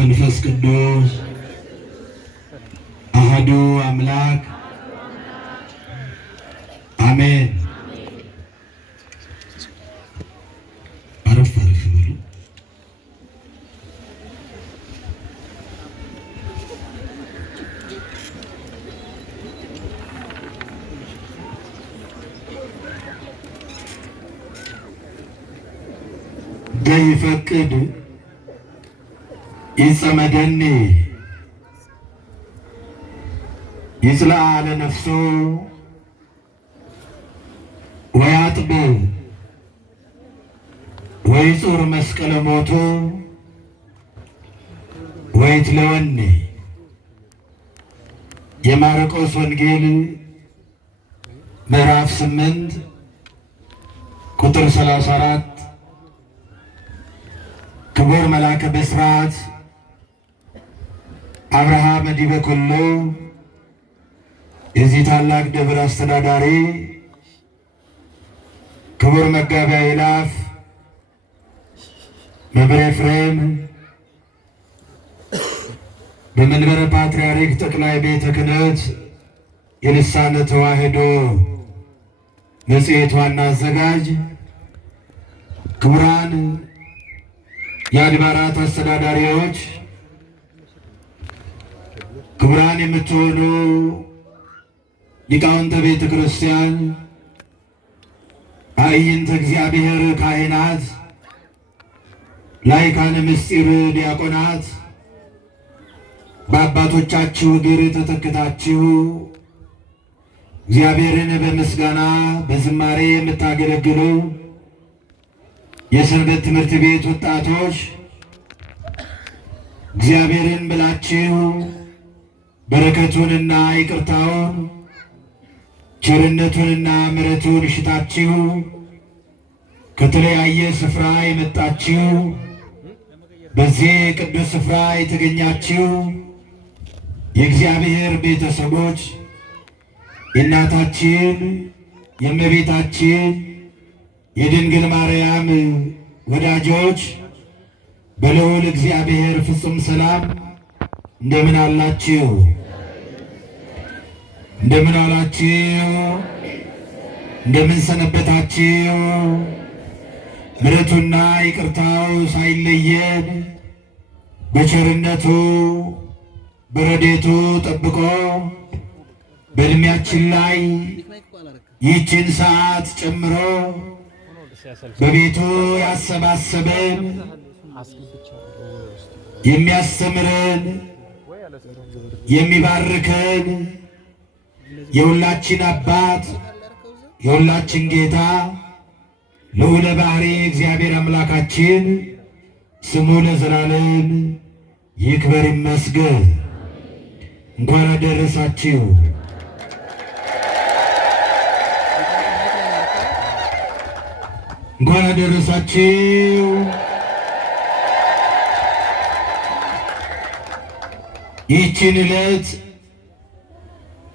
ወመንፈስ ቅዱስ አሐዱ አምላክ አሜን። አረፍ አረፍ በሉ። ዘይፈቅድ ይጸመደኒ ይጽልአ ለነፍሱ ወያጥብ ወይጹር መስቀለ ሞቱ ወይትለወኒ። የማርቆስ ወንጌል ምዕራፍ 8 ቁጥር 34 ክቡር መልአከ ብስራት አብርሃም ዲበ ኩሉ የዚህ ታላቅ ደብር አስተዳዳሪ ክቡር መጋቤ አእላፍ መምህር ኤፍሬም በመንበረ ፓትርያርክ ጠቅላይ ቤተ ክህነት የልሳነ ተዋሕዶ መጽሔት ዋና አዘጋጅ፣ ክቡራን የአድባራት አስተዳዳሪዎች፣ ክቡራን የምትሆኑ ሊቃውንተ ቤተ ክርስቲያን፣ አዕይንተ እግዚአብሔር ካህናት፣ ላይካነ ምስጢር ዲያቆናት፣ በአባቶቻችሁ እግር ተተክታችሁ እግዚአብሔርን በምስጋና በዝማሬ የምታገለግሉ የሰንበት ትምህርት ቤት ወጣቶች እግዚአብሔርን ብላችሁ በረከቱንና ይቅርታውን ቸርነቱንና ምሕረቱን ሽታችሁ ከተለያየ ስፍራ የመጣችሁ በዚህ ቅዱስ ስፍራ የተገኛችሁ የእግዚአብሔር ቤተሰቦች የእናታችን የእመቤታችን የድንግል ማርያም ወዳጆች በልዑል እግዚአብሔር ፍጹም ሰላም እንደምን አላችሁ? እንደምን አላችሁ? እንደምን ሰነበታችሁ? ምሕረቱና ይቅርታው ሳይለየን በቸርነቱ በረድኤቱ ጠብቆ በዕድሜያችን ላይ ይህችን ሰዓት ጨምሮ በቤቱ ያሰባሰበን የሚያስተምረን የሚባርከን የሁላችን አባት የሁላችን ጌታ ልዑለ ባሕርይ እግዚአብሔር አምላካችን ስሙ ለዘላለም ይክበር ይመስገን። እንኳን አደረሳችሁ። እንኳን አደረሳችሁ። ይህችን ዕለት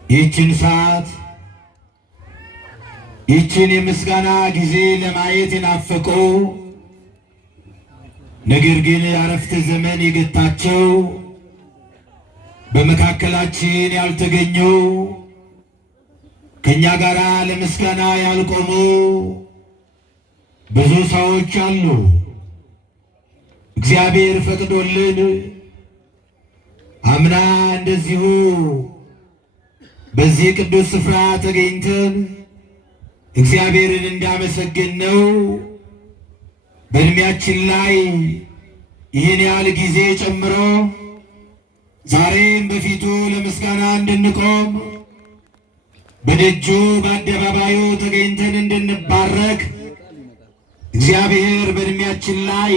ይህችን ሰዓት ይህችን የምስጋና ጊዜ ለማየት የናፈቁ ነገር ግን የዕረፍት ዘመን የገታቸው በመካከላችን ያልተገኙ ከእኛ ጋር ለምስጋና ያልቆሙ ብዙ ሰዎች አሉ። እግዚአብሔር ፈቅዶልን አምና እንደዚሁ በዚህ ቅዱስ ስፍራ ተገኝተን እግዚአብሔርን እንዳመሰገንነው በዕድሜያችን ላይ ይህን ያህል ጊዜ ጨምሮ ዛሬም በፊቱ ለምስጋና እንድንቆም በደጁ በአደባባዩ ተገኝተን እንድንባረክ እግዚአብሔር በዕድሜያችን ላይ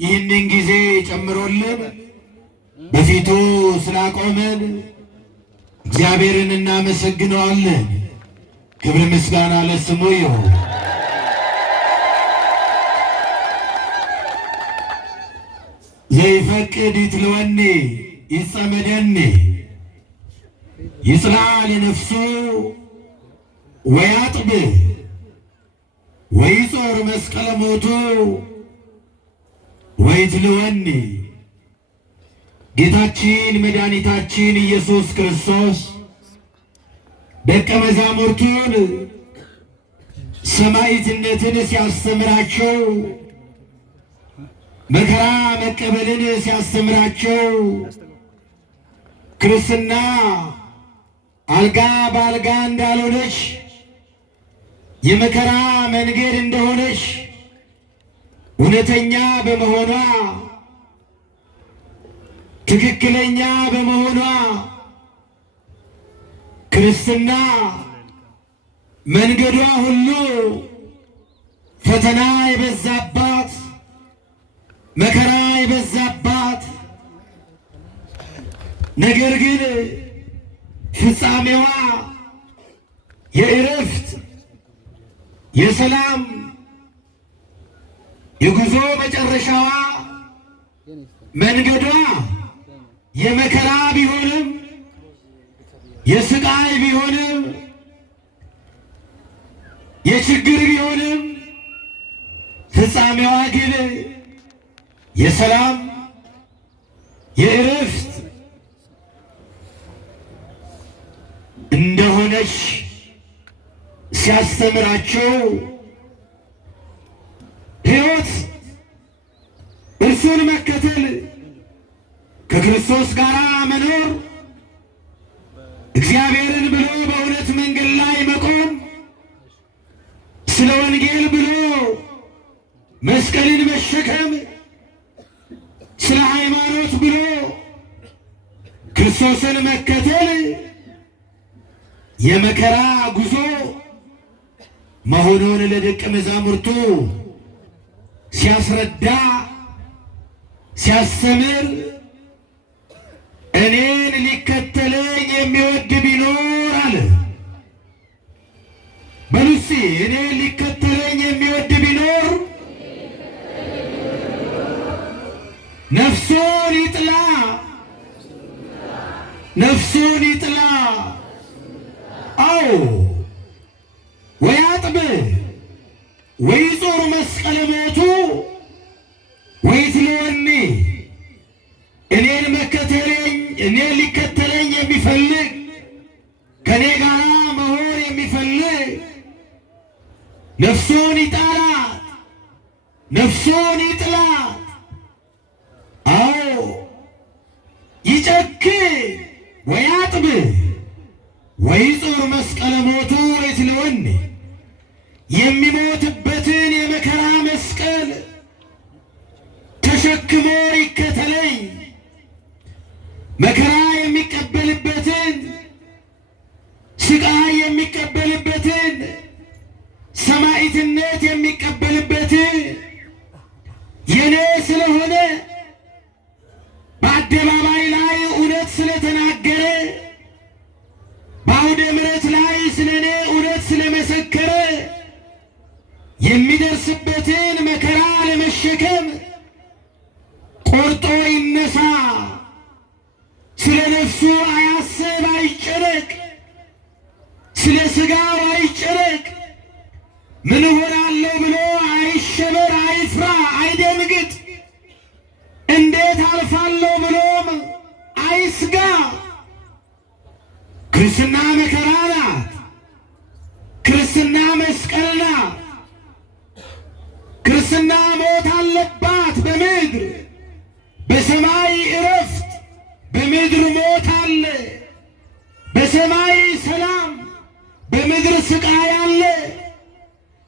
ይህንን ጊዜ ጨምሮልን በፊቱ ስላቆመን እግዚአብሔርን እናመሰግነዋለን። ክብር ምስጋና ለስሙ ይሁን። ዘይፈቅድ ይትለወኒ ይጸመደኒ ይጽልአ ለነፍሱ ወያጥብ ወይጾር መስቀለ ሞቱ ወይትለወኒ። ጌታችን መድኃኒታችን ኢየሱስ ክርስቶስ ደቀ መዛሙርቱን ሰማዕትነትን ሲያስተምራቸው፣ መከራ መቀበልን ሲያስተምራቸው፣ ክርስትና አልጋ በአልጋ እንዳልሆነች የመከራ መንገድ እንደሆነች እውነተኛ በመሆኗ ትክክለኛ በመሆኗ ክርስትና መንገዷ ሁሉ ፈተና የበዛባት መከራ የበዛባት ነገር ግን ፍጻሜዋ የእረፍት የሰላም የጉዞ መጨረሻዋ መንገዷ የመከራ ቢሆንም የስቃይ ቢሆንም የችግር ቢሆንም ፍጻሜዋ ግን የሰላም የእረፍት እንደሆነች ሲያስተምራቸው ሕይወት እርሱን መከተል ከክርስቶስ ጋር መኖር እግዚአብሔርን ብሎ በእውነት መንገድ ላይ መቆም ስለ ወንጌል ብሎ መስቀልን መሸከም ስለ ሃይማኖት ብሎ ክርስቶስን መከተል የመከራ ጉዞ መሆኑን ለደቀ መዛሙርቱ ሲያስረዳ ሲያስተምር እኔን ሊከተለኝ የሚወድ ቢኖር አለ። በሉሲ እኔን ሊከተለኝ የሚወድ ቢኖር ነፍሱን ይጥላ፣ ነፍሱን ይጥላ። አዎ ወያጥብ ወይጹር መስቀለ ሞቱ ወይትለወኒ እኔን መከተለኝ እኔን ሊከተለኝ የሚፈልግ ከኔ ጋር መሆን የሚፈልግ ነፍሱን ይጣላት፣ ነፍሱን ይጥላት። አዎ ይጨክን ወያጥብ ወይጹር መስቀለ ሞቱ ወይትለወኒ የሚሞትበትን የመከራ መስቀል ተሸክሞ ይከተለኝ። መከራ የሚቀበልበትን ስቃይ የሚቀበልበትን ሰማዕትነት የሚቀበልበትን የኔ ስለሆነ በአደባባይ ላይ እውነት ስለተናገረ በአውደ ምሕረት ላይ ስለኔ እውነት ስለመሰከረ የሚደርስበትን መከራ ለመሸከም ቆርጦ ይነሳ። ስለ ነፍሱ አያስብ፣ አይጨነቅ። ስለ ሥጋው አይጨነቅ። ምን እሆናለሁ ብሎ አይሸበር፣ አይፍራ፣ አይደንግጥ። እንዴት አልፋለሁ ብሎም አይስጋ። ክርስትና መከራ ናት። ክርስትና መስቀል ናት። ክርስትና ሞት አለባት በምድር በሰማይ እረፍት በምድር ሞት አለ። በሰማይ ሰላም በምድር ስቃይ አለ።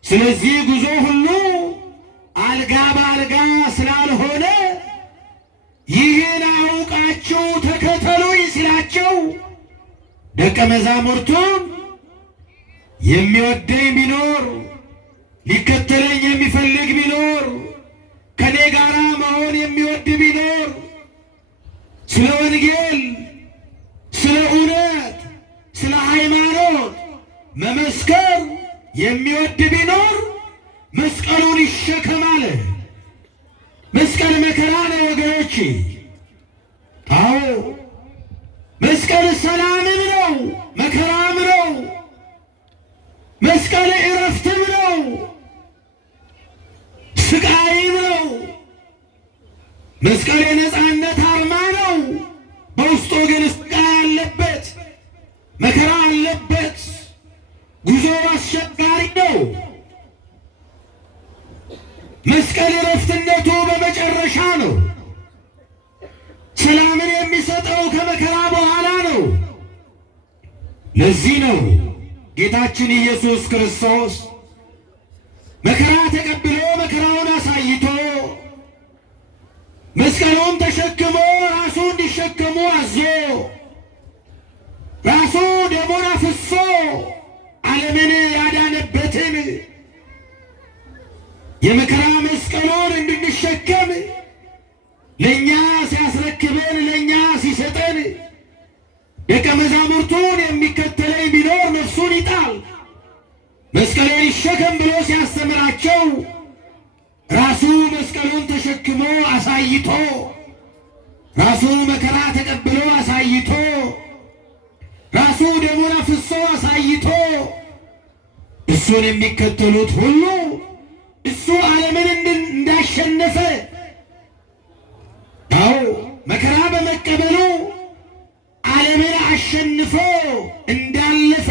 ስለዚህ ጉዞ ሁሉ አልጋ በአልጋ ስላልሆነ ይህን አውቃችሁ ተከተሉኝ ሲላቸው ደቀ መዛሙርቱን የሚወደኝ ቢኖር ሊከተለኝ የሚፈልግ ቢኖር ከኔ ጋር መሆን የሚወድ ቢኖር ስለ ወንጌል፣ ስለ እውነት፣ ስለ ሃይማኖት መመስከር የሚወድ ቢኖር መስቀሉን ይሸከማል። መስቀል መከራ ነው ወገኖቼ። አዎ መስቀል ሰላምም ነው፣ መከራም ነው። መስቀል እረፍትም ነው፣ ስቃይም ነው። መስቀል የነፃነት አርማ ነው። በውስጡ ግን ስቃይ አለበት፣ መከራ አለበት። ጉዞ አስቸጋሪ ነው። መስቀል እረፍትነቱ በመጨረሻ ነው። ሰላምን የሚሰጠው ከመከራ በኋላ ነው። ለዚህ ነው ጌታችን ኢየሱስ ክርስቶስ መከራ ተቀብሎ መከራውን አሳይቶ መስቀሉን ተሸክሞ ራሱ እንዲሸከሙ አዞ ራሱ ደሙን አፍሶ ዓለምን ያዳነበትን የመከራ መስቀሉን እንድንሸከም ለእኛ ሲያስረክበን ለእኛ ሲሰጠን ደቀ መዛሙርቱን የሚከተለኝ ቢኖር ነፍሱን ይጣል መስቀሌን ይሸከም ብሎ ሲያስተምራቸው ራሱ መስቀሉን ተሸክሞ አሳይቶ ራሱ መከራ ተቀብሎ አሳይቶ ራሱ ደሙን አፍሶ አሳይቶ እሱን የሚከተሉት ሁሉ እሱ ዓለምን እንዳሸነፈ አዎ መከራ በመቀበሉ ዓለምን አሸንፎ እንዳለፈ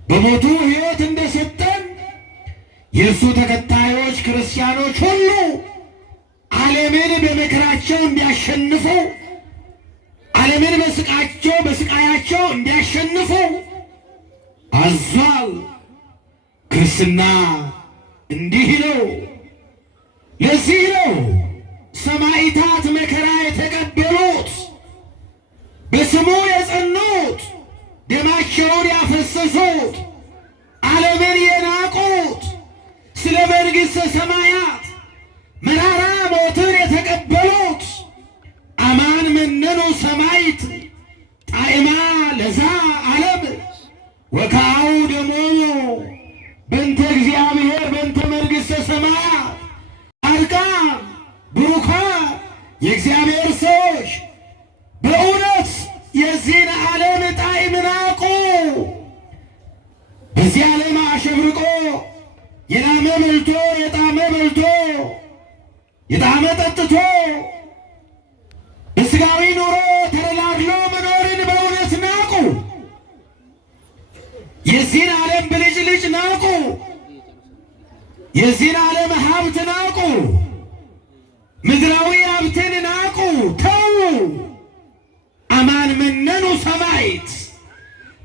በሞቱ ሕይወት እንደሰጠን የእሱ ተከታዮች ክርስቲያኖች ሁሉ ዓለምን በመከራቸው እንዲያሸንፉ ዓለምን በስቃያቸው እንዲያሸንፉ አዟል። ክርስትና እንዲህ ነው። ለዚህ ነው ሰማዕታት መከራ የተቀበሉት፣ በስሙ የጸኑት፣ ደማቸውን ያፈሰሱት፣ ዓለምን የናቁት፣ ስለ መንግሥተ ሰማያት መራራ ሞትን የተቀበሉት አማን መነኑ ሰማዕት ጣዕማ ለዛ ዓለም ወከአው ደሞሙ በእንተ እግዚአብሔር በእንተ መንግሥተ ሰማያት ጻድቃን ብሩካን የእግዚአብሔር ሰዎች በእውነት የዚህን ዓለም ጣዕም ናቁ። በዚህ ዓለም አሸብርቆ የላመ በልቶ የጣመ በልቶ የጣመ ጠጥቶ በሥጋዊ ኑሮ ተደላድሎ መኖርን በእውነት ናቁ። የዚህን ዓለም ብልጭልጭ ናቁ። የዚህን ዓለም ሀብት ናቁ። ምድራዊ ሀብትን ናቁ፣ ተዉ። አማን መነኑ ሰማዕት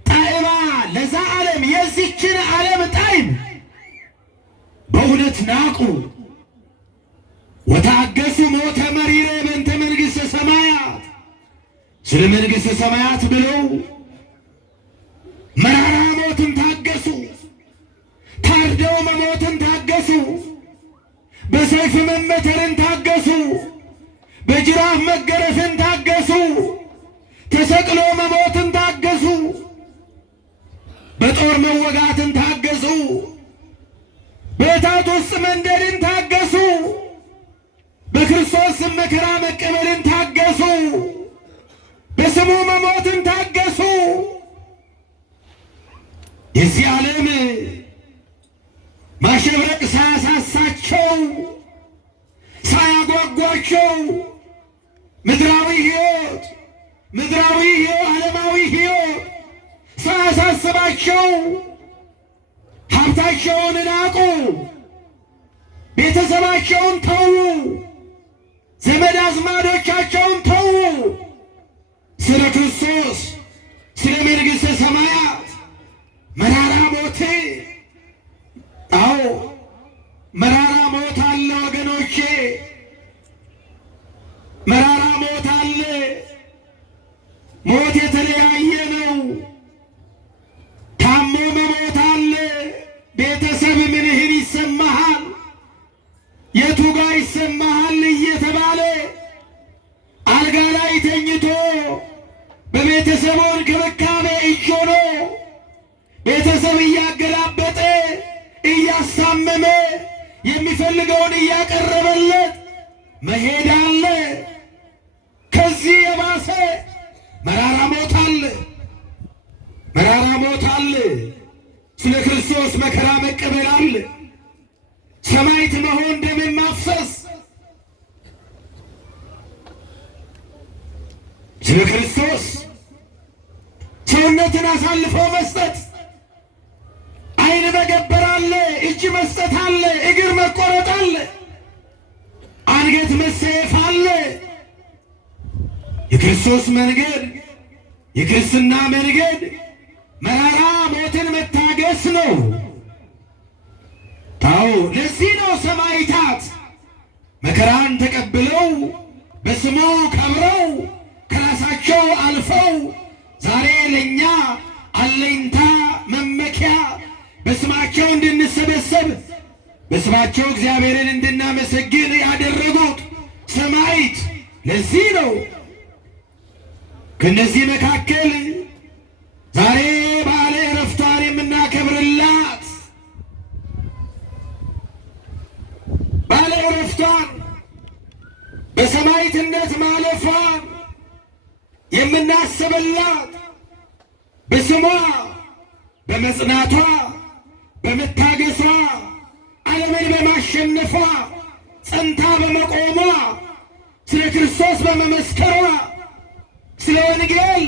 ጣዕማ ለዛ ዓለም የዚችን ዓለም ጣዕም በእውነት ናቁ። ወታገሱ ሞተ መሪረ በእንተ መንግሥተ ሰማያት ስለ መንግሥተ ሰማያት ብለው መራራ ሞትን ታገሱ። ታርደው መሞትን ታገሱ። በሰይፍ መመተርን ታገሱ። በጅራፍ መገረፍን ታገሱ። ተሰቅሎ መሞትን ታገሱ። በጦር መወጋትን ታገሱ። በእሳት ውስጥ መንደድን ታገሱ። በክርስቶስ ስም መከራ መቀበልን ታገሱ። በስሙ መሞትን ታገሱ። የዚህ ዓለም ማሸብረቅ ሳያሳሳቸው ሳያጓጓቸው ምድራዊ ሕይወት ዓለማዊ ሕይወት ሳያሳስባቸው ሀብታቸውን ናቁ። ቤተሰባቸውን ተዉ። ዘመድ አዝማዶቻቸውን ተዉ። ስለ ክርስቶስ ስለ መንግሥተ ሰማያት መራራ ሞት መራራ ሞት አለ ወገኖቼ፣ መራራ ሞት አለ። ሞት የተለያየ ነው። ታሞ መሞት አለ። ቤተሰብ ምንህን ይሰማሃል፣ የቱ ጋር ይሰማሃል እየተባለ አልጋ ላይ ተኝቶ በቤተሰቡ እንክብካቤ እጅ ሆኖ ቤተሰብ እያገላበጠ እያሳመመ የሚፈልገውን እያቀረበለት መሄድ አለ። ከዚህ የባሰ መራራ ሞት አለ። መራራ ሞት አለ። ስለ ክርስቶስ መከራ መቀበል አለ። ሰማዕት መሆን ደም ማፍሰስ ስለ ክርስቶስ ሰውነትን አሳልፎ መስጠት፣ ዓይን መገበር አለ፣ እጅ መስጠት አለ፣ እግር መቆረጥ አለ፣ አንገት መሰየፍ አለ። የክርስቶስ መንገድ የክርስትና መንገድ መራራ ሞትን መታገስ ነው። ታው ለዚህ ነው ሰማዕታት መከራን ተቀብለው በስሙ ከብረው ከራሳቸው አልፈው ዛሬ ለኛ አለኝታ መመኪያ በስማቸው እንድንሰበሰብ በስማቸው እግዚአብሔርን እንድናመሰግን ያደረጉት ሰማዕት ለዚህ ነው። ከነዚህ መካከል ዛሬ በዓለ ዕረፍቷን የምናከብርላት በዓለ ዕረፍቷን በሰማዕትነት ማለፏን የምናስብላት በስሟ በመጽናቷ በመታገሷ ዓለምን በማሸነፏ ጸንታ በመቆሟ ስለ ክርስቶስ በመመስከሯ ስለ ወንጌል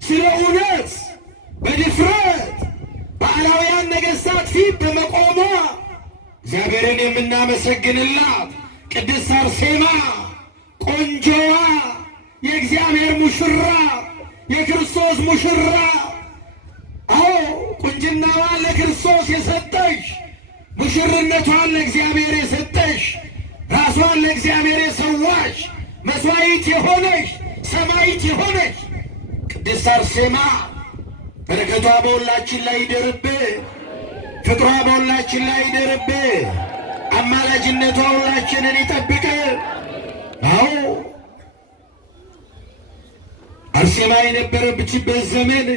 ስለ እውነት በድፍረት በአላውያን ነገሥታት ፊት በመቆሟ እግዚአብሔርን የምናመሰግንላት ቅድስት አርሴማ ቆንጆዋ የእግዚአብሔር ሙሽራ የክርስቶስ ሙሽራ፣ አዎ ቁንጅናዋን ለክርስቶስ የሰጠሽ፣ ሙሽርነቷን ለእግዚአብሔር የሰጠሽ፣ ራሷን ለእግዚአብሔር የሰዋሽ፣ መስዋዕት የሆነሽ ሰማዕት የሆነች ቅድስት አርሴማ በረከቷ በሁላችን ላይ ይደርብህ፣ ፍቅሯ በሁላችን ላይ ይደርብህ፣ አማላጅነቷ ሁላችንን ይጠብቅ። አዎ አርሴማ የነበረችበት ዘመን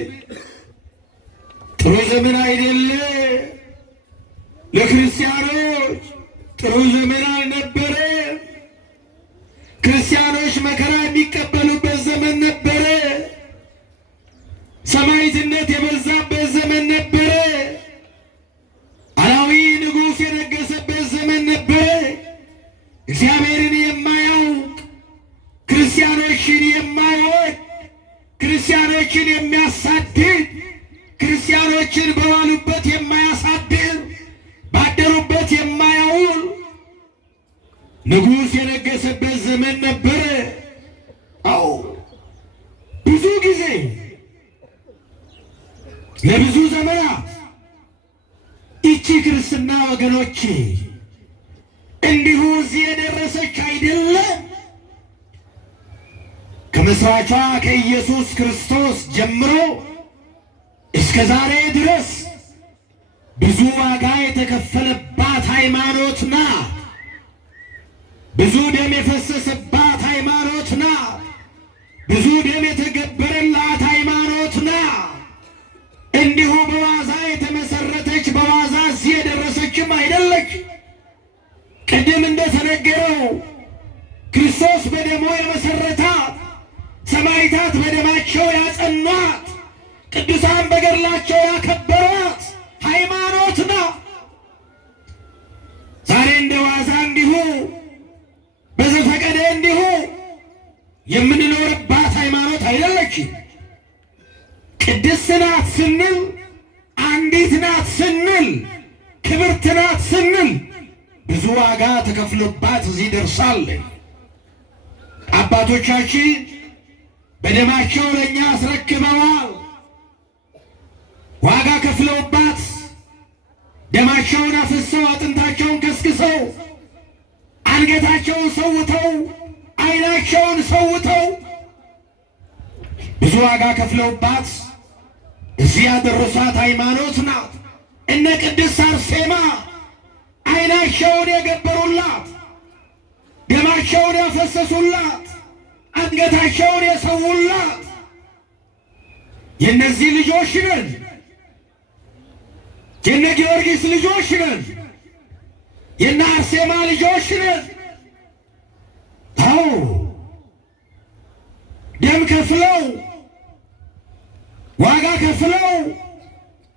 ጥሩ ዘመን አይደለ። ለክርስቲያኖች ጥሩ ዘመን አልነበረ። ክርስቲያኖች መከራ የሚቀበሉበት ዘመን ነበረ። ሰማዕትነት የበዛበት ዘመን ነበረ። አላዊ ንጉሥ የነገሰበት ዘመን ነበረ። እግዚአብሔርን የማያውቅ ክርስቲያኖችን የማይወድ ክርስቲያኖችን የሚያሳድድ ክርስቲያኖችን በዋሉበት የማያሳድር ባደሩበት የማያውል ንጉሥ የነገሰበት ዘመን ነበረ። አዎ ብዙ ጊዜ ለብዙ ዘመናት ይቺ ክርስትና ወገኖቼ እንዲሁ እዚህ የደረሰች አይደለም። ከመስራቿ ከኢየሱስ ክርስቶስ ጀምሮ እስከ ዛሬ ድረስ ብዙ ዋጋ የተከፈለባት ሃይማኖት ናት። ብዙ ደም የፈሰሰባት ሃይማኖት ናት። ብዙ ደም የተገበረላት ሃይማኖት ናት። እንዲሁ በዋዛ የተመሰረተች በዋዛ እዚህ የደረሰችም አይደለች። ቅድም እንደተነገረው ክርስቶስ በደሙ የመሰረታት፣ ሰማዕታት በደማቸው ያጸኗት፣ ቅዱሳን በገድላቸው ያከበሯት ሃይማኖት ናት። ዛሬ እንደ ዋዛ እንዲሁ በዘፈቀደ እንዲሁ የምንኖርባት ሃይማኖት አይደለችም። ቅድስት ናት ስንል፣ አንዲት ናት ስንል፣ ክብርት ናት ስንል ብዙ ዋጋ ተከፍሎባት እዚህ ደርሳለች። አባቶቻችን በደማቸው ለእኛ አስረክበዋል። ዋጋ ከፍለውባት ደማቸውን አፍሰው አጥንታቸውን ከስክሰው አንገታቸውን ሰውተው ዓይናቸውን ሰውተው ብዙ ዋጋ ከፍለውባት እዚህ ያደረሷት ሃይማኖት ናት። እነ ቅድስት አርሴማ ዓይናቸውን የገበሩላት፣ ደማቸውን ያፈሰሱላት፣ አንገታቸውን የሰውላት የእነዚህ ልጆች ነን። የነ ጊዮርጊስ ልጆች ነን። የነ አርሴማ ልጆች ነን። አዎ ደም ከፍለው ዋጋ ከፍለው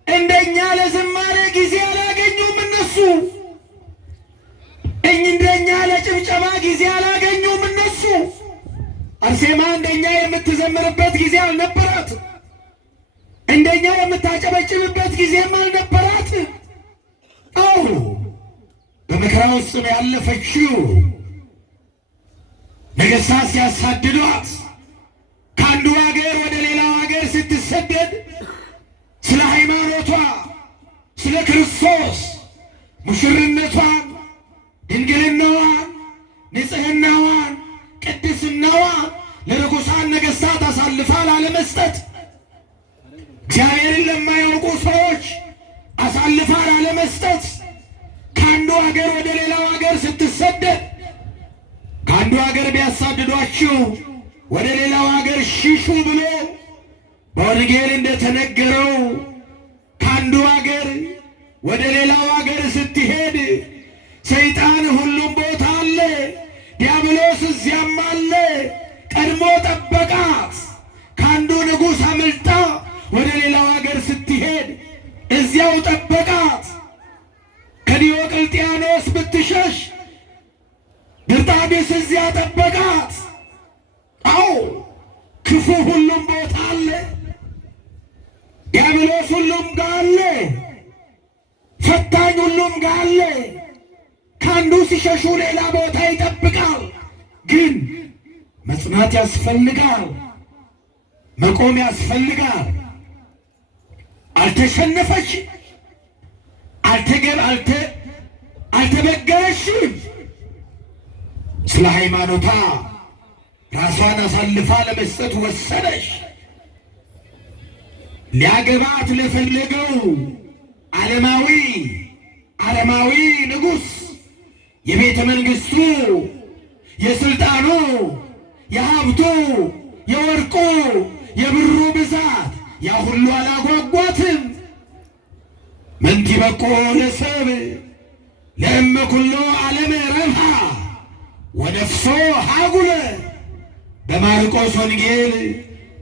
እንደኛ ለዝማሬ ጊዜ አላገኙም። እነሱ እንደኛ ለጭብጨባ ጊዜ አላገኙም። እነሱ አርሴማ እንደኛ የምትዘምርበት ጊዜ አልነበራት። እንደኛ የምታጨበጭብበት ጊዜም አልነበራት። አዎ በመከራ ውስጥ ነው ያለፈችው። ነገሥታት ሲያሳድዷት ከአንዱ ሀገር ወደ ሌላው ሀገር ስትሰደድ ስለ ሃይማኖቷ፣ ስለ ክርስቶስ ሙሽርነቷን፣ ድንግልናዋን፣ ንጽሕናዋን፣ ቅድስናዋን ለርኩሳን ነገሥታት አሳልፋ ላለመስጠት፣ እግዚአብሔርን ለማያውቁ ሰዎች አሳልፋ ላለመስጠት ከአንዱ ሀገር ወደ ሌላው ሀገር ስትሰደድ ከአንዱ ሀገር ቢያሳድዷችሁ ወደ ሌላው ሀገር ሽሹ ብሎ በወንጌል እንደተነገረው ከአንዱ ሀገር ወደ ሌላው ሀገር ስትሄድ ሰይጣን ሁሉም ቦታ አለ፣ ዲያብሎስ እዚያም አለ። ቀድሞ ጠበቃት። ከአንዱ ንጉሥ አምልጣ ወደ ሌላው ሀገር ስትሄድ እዚያው ጠበቃት። ከዲዮቅልጥያኖስ ብትሸሽ ድርጣድስ እዚያ ጠበቃት። አዎ ክፉ ሁሉም ቦታ አለ፣ ዲያብሎስ ሁሉም ጋር አለ፣ ፈታኝ ሁሉም ጋር አለ። ከአንዱ ሲሸሹ ሌላ ቦታ ይጠብቃል። ግን መጽናት ያስፈልጋል፣ መቆም ያስፈልጋል። አልተሸነፈች፣ አልተበገረችም። ስለ ሃይማኖቷ ራሷን አሳልፋ ለመስጠት ወሰነች። ሊያገባት ለፈለገው አረማዊ ንጉሥ የቤተ መንግሥቱ፣ የሥልጣኑ፣ የሀብቱ፣ የወርቁ፣ የብሩ ብዛት ያ ሁሉ አላጓጓትም። መንቲ በቆ ለሰብ ለእመ ኩሎ ዓለም ረብሃ ወነፍሶ ሀጉለ በማርቆስ ወንጌል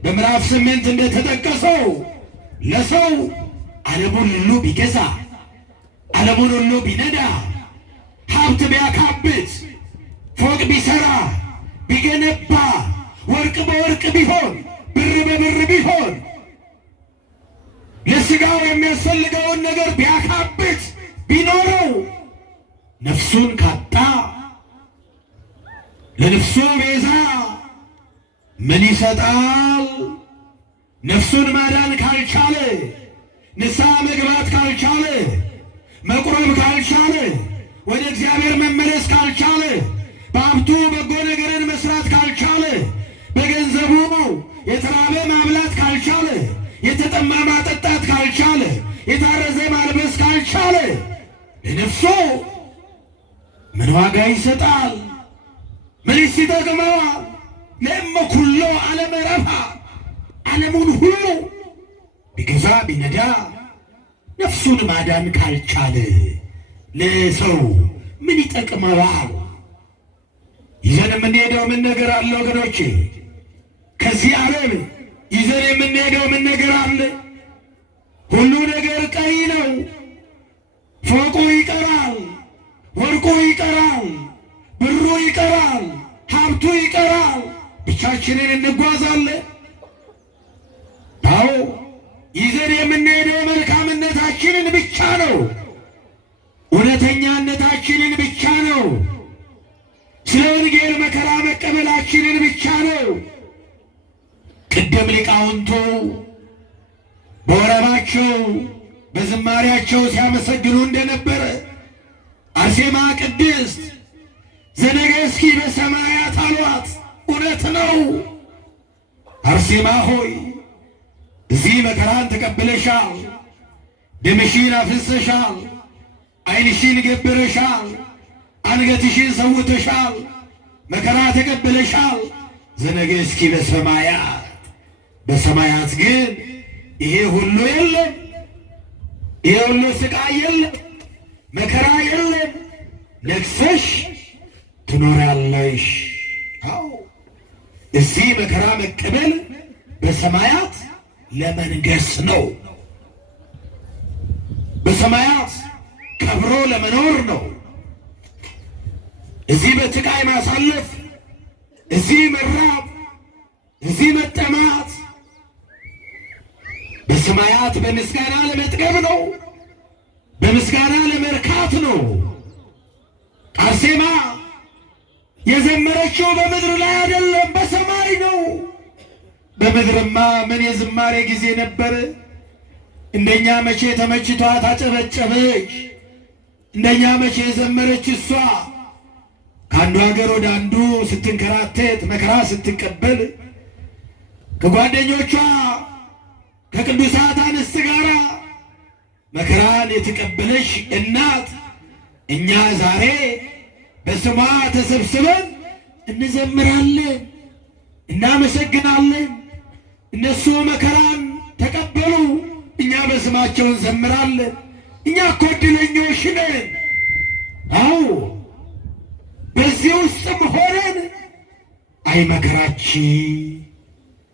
በምዕራፍ 8 እንደተጠቀሰው ለሰው ዓለሙን ሁሉ ቢገዛ፣ ዓለሙን ሁሉ ቢነዳ፣ ሀብት ቢያካብት፣ ፎቅ ቢሰራ፣ ቢገነባ፣ ወርቅ በወርቅ ቢሆን፣ ብር በብር ቢሆን፣ ለሥጋው የሚያስፈልገውን ነገር ቢያካብት ቢኖረው ነፍሱን ካጣ ለነፍሱ ቤዛ ምን ይሰጣል? ነፍሱን ማዳን ካልቻለ፣ ንስሐ መግባት ካልቻለ፣ መቁረብ ካልቻለ፣ ወደ እግዚአብሔር መመለስ ካልቻለ፣ በሀብቱ በጎ ነገርን መስራት ካልቻለ፣ በገንዘቡ የተራበ ማብላት ካልቻለ፣ የተጠማ ማጠጣት ካልቻለ፣ የታረዘ ማልበስ ካልቻለ ለነፍሱ ምን ዋጋ ይሰጣል? ምንስ ይጠቅመዋል? ለእመ ኩሎ ዓለም ረብሃ ዓለሙን ሁሉ ቢገዛ ቢነዳ ነፍሱን ማዳን ካልቻለ ለሰው ምን ይጠቅመዋል? ይዘን የምንሄደው ምን ነገር አለ ወገኖቼ? ከዚህ ዓለም ይዘን የምንሄደው ምን ነገር አለ? ሁሉ ነገር ቀይ ነው። ፎቁ ይቀራል፣ ወርቁ ይቀራል፣ ብሩ ይቀራል፣ ሀብቱ ይቀራል። ብቻችንን እንጓዛለን። አዎ ይዘን የምንሄደው መልካምነታችንን ብቻ ነው። እውነተኛነታችንን ብቻ ነው። ስለ ወንጌል መከራ መቀበላችንን ብቻ ነው። ቅድም ሊቃውንቱ በወረባቸው በዝማሪያቸው ሲያመሰግኑ እንደነበረ አርሴማ ቅድስት ዘነገሥኪ በሰማያት አሏት። እውነት ነው። አርሴማ ሆይ እዚህ መከራን ተቀብለሻል፣ ደምሽን አፍስሰሻል፣ ዓይንሽን ገብረሻል፣ አንገትሽን ሰውተሻል፣ መከራ ተቀብለሻል። ዘነገሥኪ በሰማያት በሰማያት ግን ይሄ ሁሉ የለም፣ ይሄ ሁሉ ስቃይ የለም፣ መከራ የለም። ነግሰሽ ትኖሪያለሽ። አዎ እዚህ መከራ መቀበል በሰማያት ለመንገስ ነው። በሰማያት ከብሮ ለመኖር ነው። እዚህ በስቃይ ማሳለፍ፣ እዚህ መራብ፣ እዚህ መጠማት በሰማያት በምስጋና ለመጥገብ ነው፣ በምስጋና ለመርካት ነው። አርሴማ የዘመረችው በምድር ላይ አይደለም፣ በሰማይ ነው። በምድርማ ምን የዝማሬ ጊዜ ነበር? እንደኛ መቼ ተመችቷት አጨበጨበች? እንደኛ መቼ የዘመረች እሷ? ከአንዱ ሀገር ወደ አንዱ ስትንከራተት መከራ ስትቀበል ከጓደኞቿ ከቅዱሳት አንስት ጋር መከራን የተቀበለች እናት እኛ ዛሬ በስሟ ተሰብስበን እንዘምራለን፣ እናመሰግናለን። እነሱ መከራን ተቀበሉ፣ እኛ በስማቸው እንዘምራለን። እኛ እኮ ዕድለኞች ነን። አዎ በዚህ ውስጥም ሆነን አይ መከራችን፣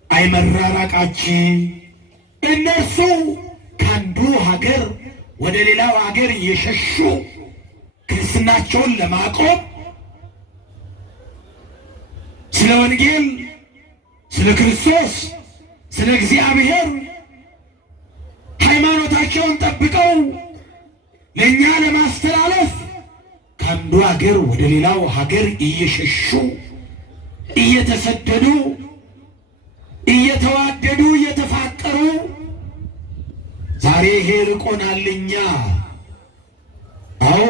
አይ መራራቃችን። እነሱ ከአንዱ ሀገር ወደ ሌላው ሀገር እየሸሹ ክርስትናቸውን ለማቆም ስለ ወንጌል፣ ስለ ክርስቶስ፣ ስለ እግዚአብሔር ሃይማኖታቸውን ጠብቀው ለእኛ ለማስተላለፍ ከአንዱ ሀገር ወደ ሌላው ሀገር እየሸሹ እየተሰደዱ እየተዋደዱ እየተፋቀሩ ዛሬ ይሄ ርቆናልኛ። አዎ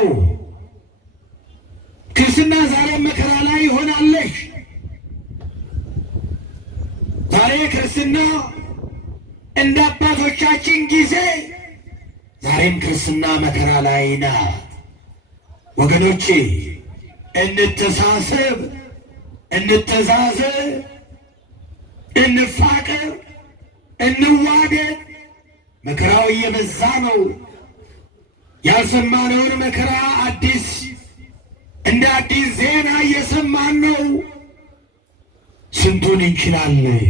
ክርስትና ዛሬም መከራ ላይ ይሆናለች። ዛሬ ክርስትና እንደ አባቶቻችን ጊዜ ዛሬም ክርስትና መከራ ላይ ናት። ወገኖቼ እንተሳሰብ፣ እንተዛዘብ፣ እንፋቀር፣ እንዋደድ። መከራው እየበዛ ነው። ያልሰማነውን መከራ እንደ አዲስ ዜና እየሰማን ነው። ስንቱን እንችላለን?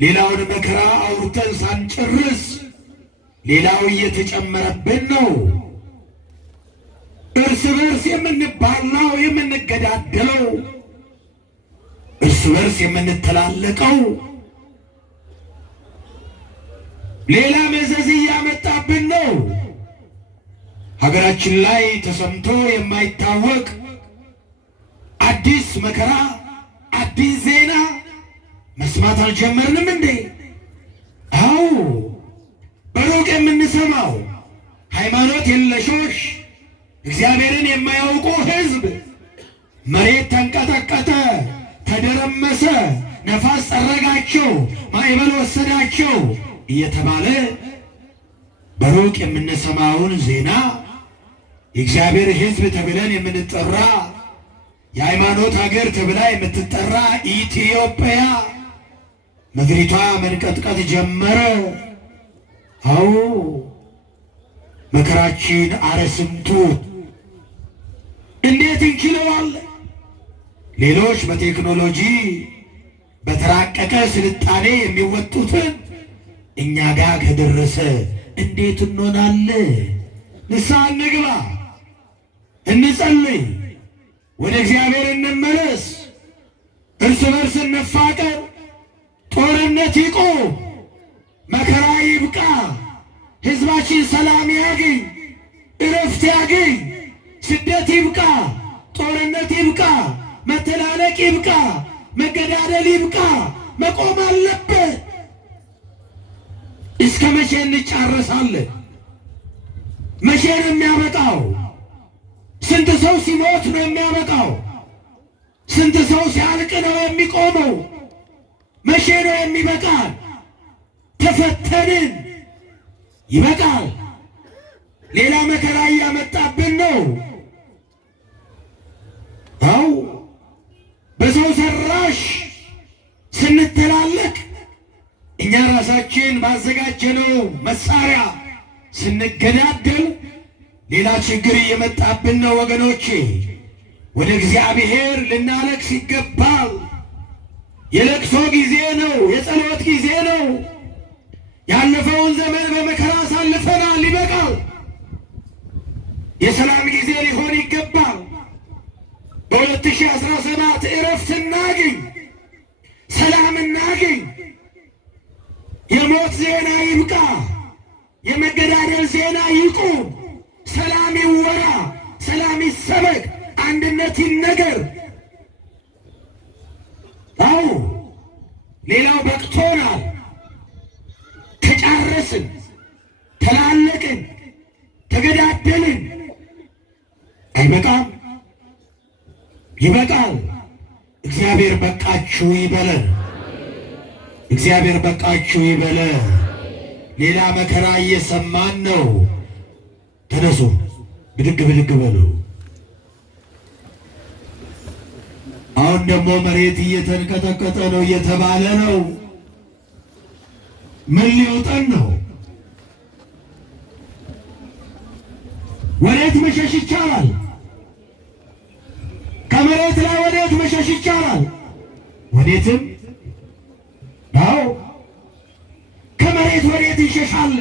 ሌላውን መከራ አውርተን ሳንጨርስ ሌላው እየተጨመረብን ነው። እርስ በርስ የምንባላው የምንገዳደለው፣ እርስ በርስ የምንተላለቀው ሌላ መዘዝ እያመጣብን ነው። ሀገራችን ላይ ተሰምቶ የማይታወቅ አዲስ መከራ፣ አዲስ ዜና መስማት አልጀመርንም እንዴ? አዎ በሩቅ የምንሰማው ሃይማኖት የለሾች እግዚአብሔርን የማያውቁ ሕዝብ መሬት ተንቀጠቀጠ፣ ተደረመሰ፣ ነፋስ ጠረጋቸው፣ ማዕበል ወሰዳቸው እየተባለ በሩቅ የምንሰማውን ዜና የእግዚአብሔር ሕዝብ ተብለን የምንጠራ የሃይማኖት ሀገር ተብላ የምትጠራ ኢትዮጵያ ምድሪቷ መንቀጥቀጥ ጀመረ። አዎ መከራችን አረስንቱ እንዴት እንችለዋለን? ሌሎች በቴክኖሎጂ በተራቀቀ ስልጣኔ የሚወጡትን እኛ ጋር ከደረሰ እንዴት እንሆናለን? ንስሐ እንግባ፣ እንጸልይ፣ ወደ እግዚአብሔር እንመለስ፣ እርስ በርስ እንፋቀር፣ ጦርነት ይቁም፣ መከራ ይብቃ፣ ሕዝባችን ሰላም ያግኝ፣ እረፍት ያግኝ፣ ስደት ይብቃ፣ ጦርነት ይብቃ፣ መተላለቅ ይብቃ፣ መገዳደል ይብቃ፣ መቆም አለበት። እስከ መቼ እንጫረሳለን? መቼ ነው የሚያበቃው? ስንት ሰው ሲሞት ነው የሚያበቃው? ስንት ሰው ሲያልቅ ነው የሚቆመው? መቼ ነው የሚበቃል? ተፈተንን፣ ይበቃል። ሌላ መከራ እያመጣብን ነው። አው በሰው ሰራሽ ስንተላለቅ እኛ ራሳችን ባዘጋጀነው መሳሪያ ስንገዳደል ሌላ ችግር እየመጣብን ነው። ወገኖቼ ወደ እግዚአብሔር ልናለቅስ ይገባል። የለቅሶ ጊዜ ነው፣ የጸሎት ጊዜ ነው። ያለፈውን ዘመን በመከራ አሳልፈናል፣ ይበቃል። የሰላም ጊዜ ሊሆን ይገባል። በ2017 እረፍት እናግኝ፣ ሰላም እናገኝ። የሞት ዜና ይብቃ፣ የመገዳደል ዜና ይቁም። ሰላም ይወራ፣ ሰላም ይሰበክ፣ አንድነት ይነገር። አዎ ሌላው በቅቶናል። ተጫረስን፣ ተላለቅን፣ ተገዳደልን። አይበቃም? ይበቃል። እግዚአብሔር በቃችሁ ይበለን። እግዚአብሔር በቃችሁ ይበለን። ሌላ መከራ እየሰማን ነው። ተነሱ፣ ብድግ ብድግ በሉ። አሁን ደግሞ መሬት እየተንቀጠቀጠ ነው እየተባለ ነው። ምን ሊውጠን ነው? ወዴት መሸሽ ይቻላል? ከመሬት ላይ ወዴት መሸሽ ይቻላል? ወዴትም። አዎ ከመሬት ወዴት ይሸሻል?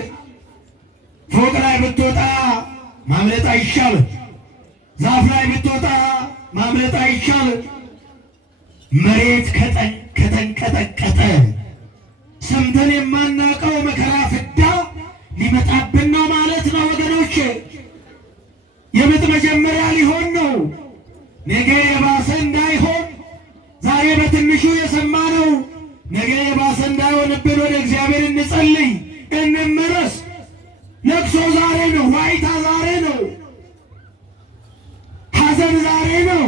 ፎቅ ላይ ብትወጣ ማምለጥ አይሻልም? ዛፍ ላይ ብትወጣ ማምለጥ አይሻልም? መሬት ከተንቀጠቀጠ ሰምተን የማናውቀው መከራ ፍዳ ሊመጣብን ነው ማለት ነው ወገኖቼ። የምጥ መጀመሪያ ሊሆን ነው። ነገ የባሰ እንዳይሆን ዛሬ በትንሹ የሰማነው ነገ የባሰ እንዳይሆንብን ወደ እግዚአብሔር እንጸልይ፣ እንመረስ። ለቅሶ ዛሬ ነው። ዋይታ ዛሬ ነው። ሐዘን ዛሬ ነው።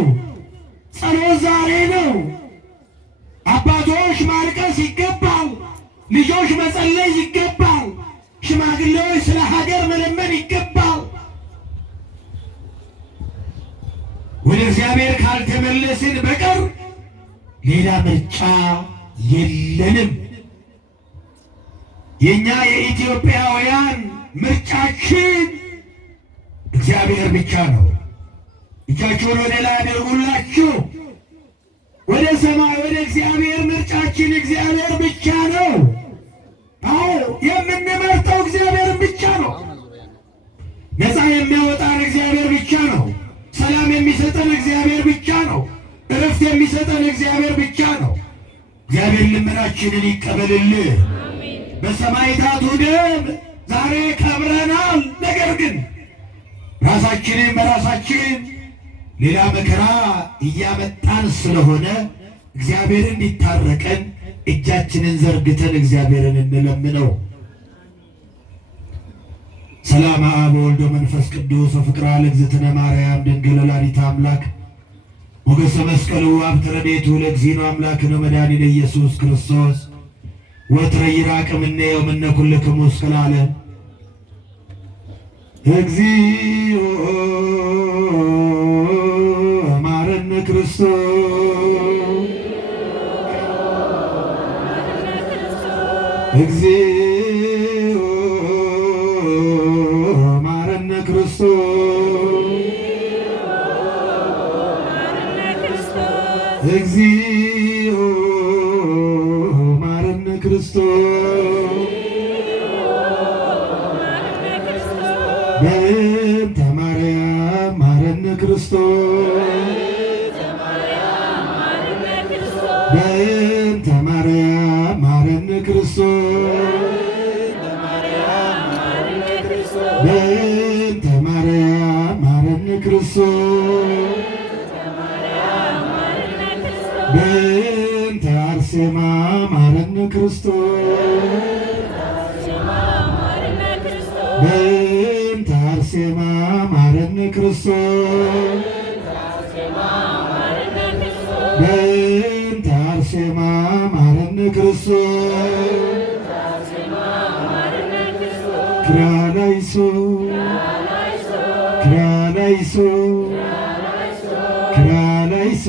ጸሎት ዛሬ ነው። አባቶች ማልቀስ ይገባል። ልጆች መጸለይ ይገባል። ሽማግሌዎች ስለ ሀገር መለመን ይገባል። ወደ እግዚአብሔር ካልተመለስን በቀር ሌላ ምርጫ የለንም። የኛ የኢትዮጵያውያን ምርጫችን እግዚአብሔር ብቻ ነው። እጃችሁን ወደ ላይ አድርጉላችሁ። ወደ ሰማይ ወደ እግዚአብሔር። ምርጫችን እግዚአብሔር ብቻ ነው። አዎ የምንመርጠው እግዚአብሔር ብቻ ነው። ነፃ የሚያወጣን እግዚአብሔር ብቻ ነው። ሰላም የሚሰጠን እግዚአብሔር ብቻ ነው። እረፍት የሚሰጠን እግዚአብሔር ብቻ ነው። እግዚአብሔር ልመናችንን ይቀበልልን። በሰማዕታቱ ደም ዛሬ ከብረናል። ነገር ግን ራሳችንን በራሳችን ሌላ መከራ እያመጣን ስለሆነ እግዚአብሔር እንዲታረቀን እጃችንን ዘርግተን እግዚአብሔርን እንለምነው። ሰላም አብ ወወልድ ወመንፈስ ቅዱስ ወፍቅር ለእግዝእትነ ማርያም ድንግል ወላዲተ አምላክ ሞገሰ መስቀሉ ሀብተ ረድኤቱ ለእግዚእነ አምላክነ መድኃኒነ ኢየሱስ ክርስቶስ ወትረ ይራቅ እምኔ ወእምነ ኩልክሙ እስከ ለዓለም እግዚኦ መሐረነ ክርስቶስ እግዚኦ መሐረነ ክርስቶስ እግዚኦ መሐረነ ክርስቶስ በእንተ ማርያም መሐረነ ክርስቶስ በእንተ ማርያም መሐረነ ክርስቶስ በእንተ ማርያም መሐረነ ክርስቶስ በእንተ አርሴማ መሐረነ ክርስቶስ በእንተ አርሴማ መሐረነ ክርስቶስ በእንተ አርሴማ መሐረነ ክርስቶስ ክራላይሶ ክራላይሶ ክራላይሶ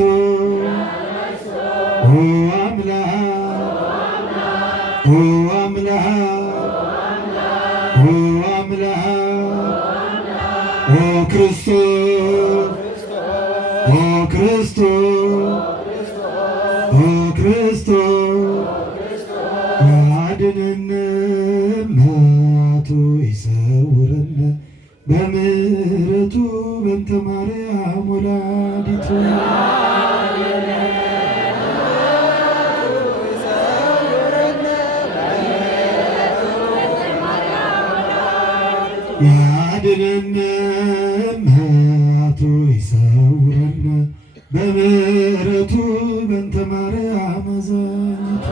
ኦ አምላክ ኦ አምላክ ኦ አምላክ ኦ ክርስቶስ ኦ ክርስቶስ ኦ ክርስቶስ ያድነን ምሕረቱ ይሰውረን በምሕረቱ በእንተ ማርያም ወላዲቱ ያድነን መዓቱ ይሰውረን በምሕረቱ በእንተ ማርያም አዛኝቱ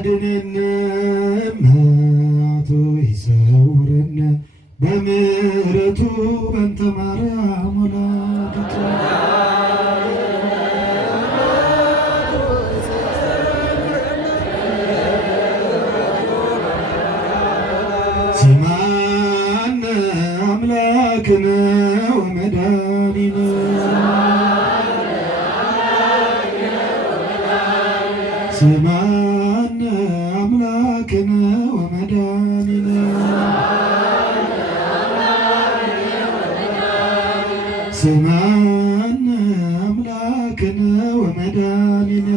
ያድነን መዓቱ ይሰውረን በምሕረቱ በእንተ ማርያም ወላዲቱ ስማነ አምላክነ ወመድኃኒነ ስማነ አምላክነ ወመድኃኒነ ስማነ አምላክነ ወመድኃኒነ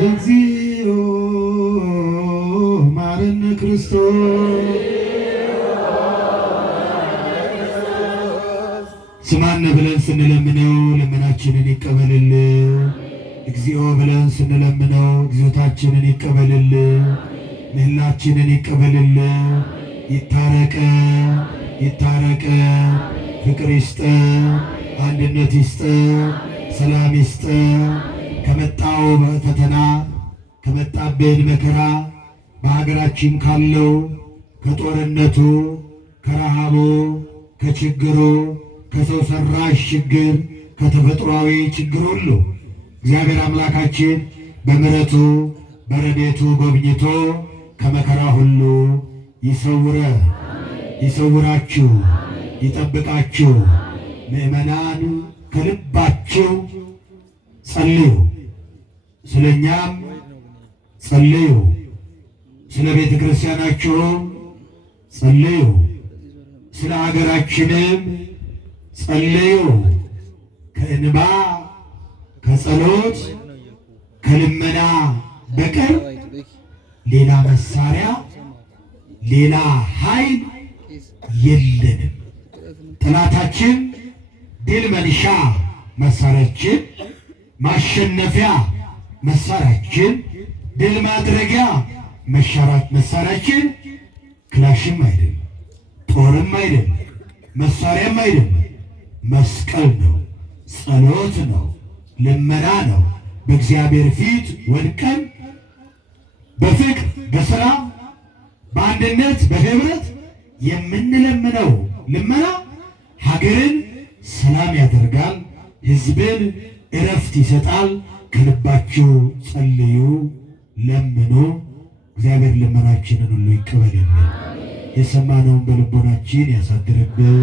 እግዚኦ ማረነ ክርስቶስ ስማነ ብለን ስንለምነው ልመናችንን ይቀበልልን። እግዚኦ ብለን ስንለምነው እግዚኦታችንን ይቀበልልን። ምህላችንን ይቀበልልን። ይታረቀ ፍቅር ይስጠ፣ አንድነት ይስጠ፣ ሰላም ይስጠ። ከመጣው ፈተና ከመጣብን መከራ በሀገራችን ካለው ከጦርነቱ፣ ከረሃቡ፣ ከችግሩ፣ ከሰው ሰራሽ ችግር፣ ከተፈጥሯዊ ችግር ሁሉ እግዚአብሔር አምላካችን በምሕረቱ በረድኤቱ ጎብኝቶ ከመከራ ሁሉ ይሰውራችሁ፣ ይጠብቃችሁ። ምእመናን ከልባችሁ ጸልዩ። ስለኛም ጸልዩ፣ ስለ ቤተ ክርስቲያናችሁም ጸልዩ፣ ስለ ሀገራችንም ጸልዩ። ከእንባ ከጸሎት ከልመና በቀር ሌላ መሳሪያ ሌላ ኃይል የለንም። ጠላታችን ድል መንሻ መሳሪያችን፣ ማሸነፊያ መሳሪያችን፣ ድል ማድረጊያ መሳሪያችን ክላሽም አይደለም፣ ጦርም አይደለም፣ መሳሪያም አይደለም፣ መስቀል ነው፣ ጸሎት ነው፣ ልመና ነው። በእግዚአብሔር ፊት ወድቀን በፍቅር በሰላም በአንድነት በህብረት የምንለምነው ልመና ሀገርን ሰላም ያደርጋል፣ ሕዝብን እረፍት ይሰጣል። ከልባችሁ ጸልዩ፣ ለምኑ። እግዚአብሔር ልመናችንን ሁሉ ይቀበልልን፣ የሰማነውን በልቦናችን ያሳድርብን።